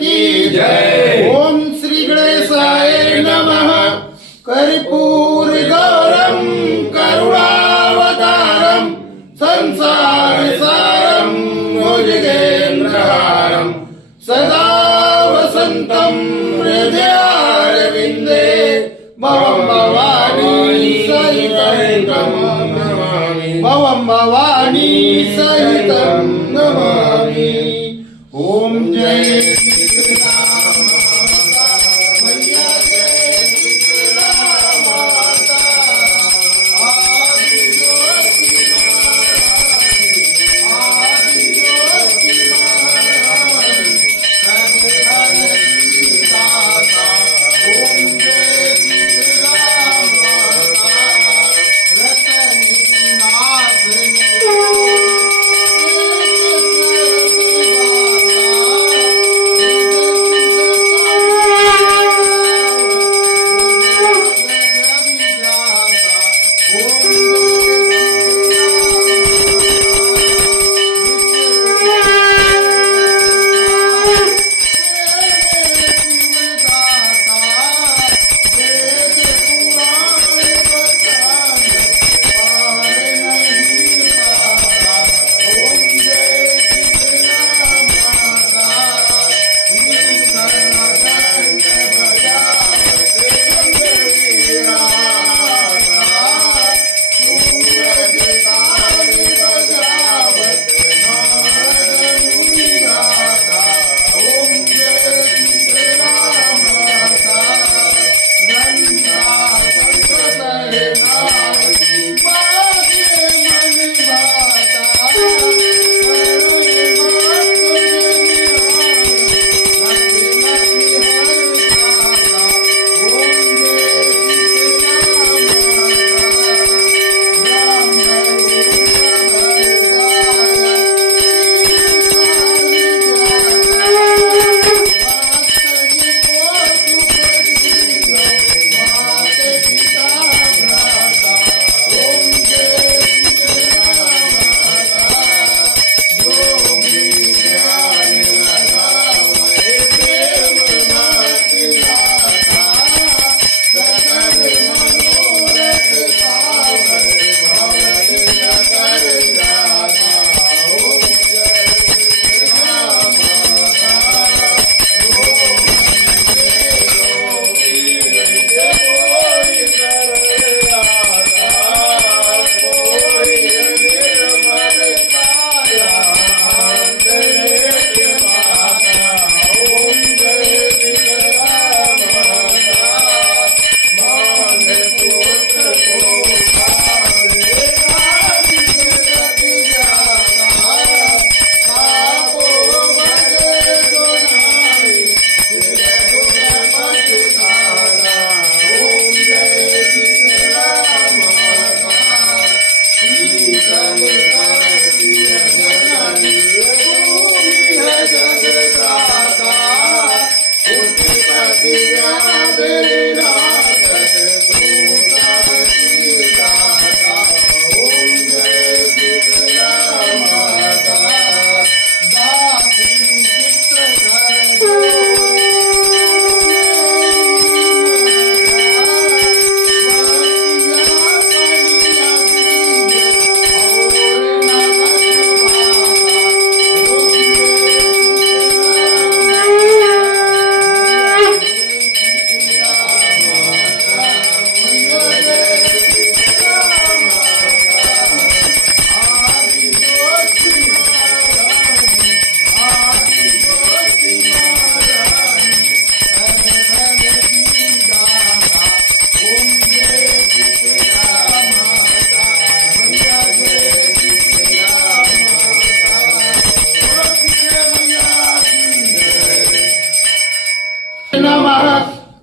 की जय। ओम श्री गणेशाय नमः। कर्पूर गौरम करुणावतारम संसार सारम भुजगेन्द्रहारम सदा वसंतम हृदयारविंदे भवं भवानी सहितं नमामि। भवं भवानी सहितं नमामि। ओम जय श्री राम माता मैया जय श्री राम माता आदि ज्योति महारानी आदि ज्योति महारानी सर्वधन की दाता। ओम जय श्री राम माता रतन की नाथनी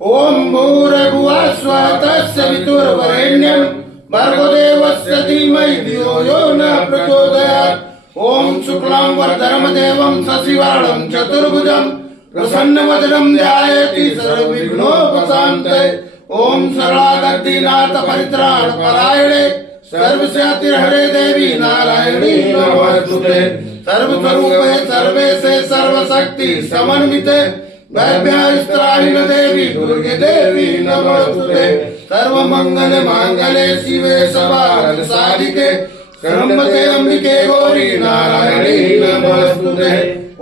ओम भूर्भुवः स्वः तत्सवितुर्वरेण्यं भर्गो देवस्य धीमहि धियो यो नः प्रचोदयात्। ओम शुक्लां वरदं देवं शशिवर्णं चतुर्भुजं प्रसन्नवदनं ध्यायेति सर्वविघ्नोपशान्तये। ओम शरणागतिनाथ परित्राणपरायणे सर्वस्यातिहरे देवी नारायणी नमोस्तुते। सर्वस्वरूपे सर्वेशे सर्वशक्ति समन्विते भव्यास्त्राहिण देवी दुर्गे देवी नमोस्तुते। सर्वमंगल मांगल्ये शिवे सर्वार्थ साधिके शरण्ये अंबिके गौरी नारायणी नमोस्तुते।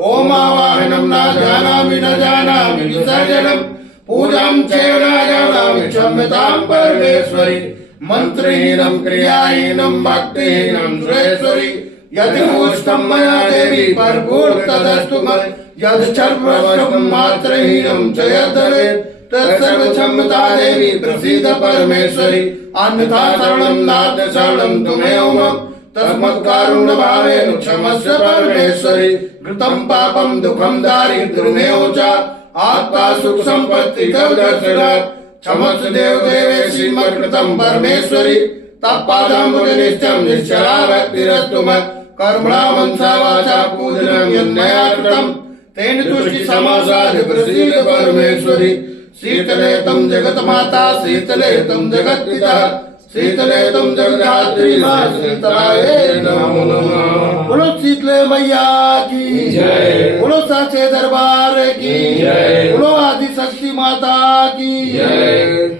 ओम आवाहनं न जानामि विसर्जनं पूजां चैव न जानामि क्षम्यतां परमेश्वरि। मंत्रहीनं क्रियाहीनं भक्तिहीनं सुरेश्वरि। यदिष्टं मया देवी परपूर्तदस्तु मत्। यद्सर्वस्वं मात्रहीनं च यद्भवेत् तत्सर्वक्षम्यता देवी प्रसीद परमेश्वरि। अन्यथा शरणं नास्ति शरणं त्वमेव मम तस्मत्कारुण्य भावेन क्षमस्व परमेश्वरि। कृतं पापं दुःखं दारिद्र्यमेव च आत्मा सुख संपत्ति दर्शनात् क्षमस्व देव देवेशि मत्कृतं परमेश्वरि। तत्पादाम्बुजनिष्ठं निश्चला भक्तिरस्तु मत्। कर्मणा मनसा वाचा पूजनं यन्मया कृतं तेन तुष्टि समासाद प्रसीद परमेश्वरि। शीतले तं जगन्माता शीतले तं जगत्पिता शीतले तं जगद्धात्री मां शीतलाय नमो नमः। बोलो शीतले मैया की जय। बोलो साचे दरबार की जय। बोलो आदि शक्ति माता की जय।